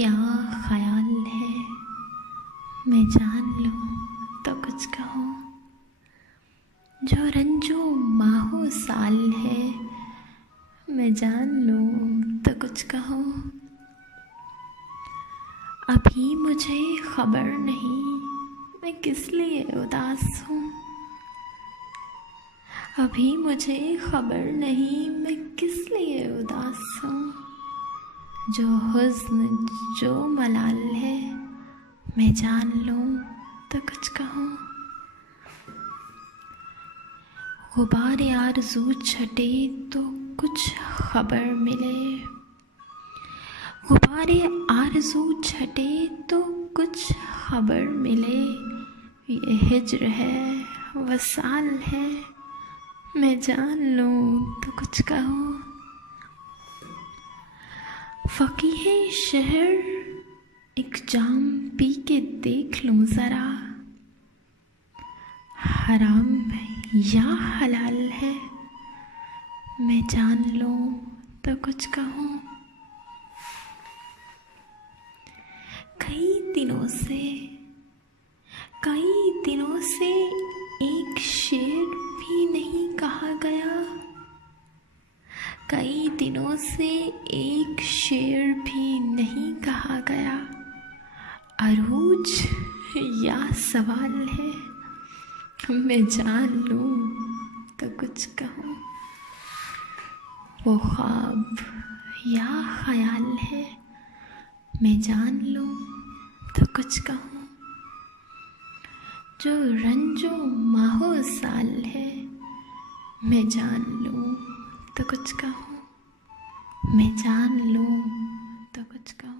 क्या ख्याल है, मैं जान लूँ तो कुछ कहो। जो रंजो माहो साल है, मैं जान लूँ तो कुछ कहो। अभी मुझे खबर नहीं मैं किस लिए उदास हूँ। अभी मुझे खबर नहीं मैं किस लिए उदास हूँ। जो हुस्न जो मलाल है, मैं जान लूँ तो कुछ कहूँ। गुबार आरज़ू छटे तो कुछ खबर मिले। गुबार आरज़ू छटे तो कुछ खबर मिले। ये हिज्र है वसाल है, मैं जान लूँ तो कुछ कहूँ। फ़कीहे शहर एक जाम पी के देख लूँ ज़रा। हराम या हलाल है, मैं जान लूँ तो कुछ कहूँ। कई दिनों से एक शेर भी नहीं कहा गया। कई दिनों से एक शेर भी नहीं कहा गया। अरूज या सवाल है, मैं जान लूँ तो कुछ कहूँ। वो ख्वाब या ख्याल है, मैं जान लूँ तो कुछ कहूँ। जो रंजो माहो साल है, मैं जान लूँ तो कुछ कहूँ। मैं जान लूँ तो कुछ कहूँ।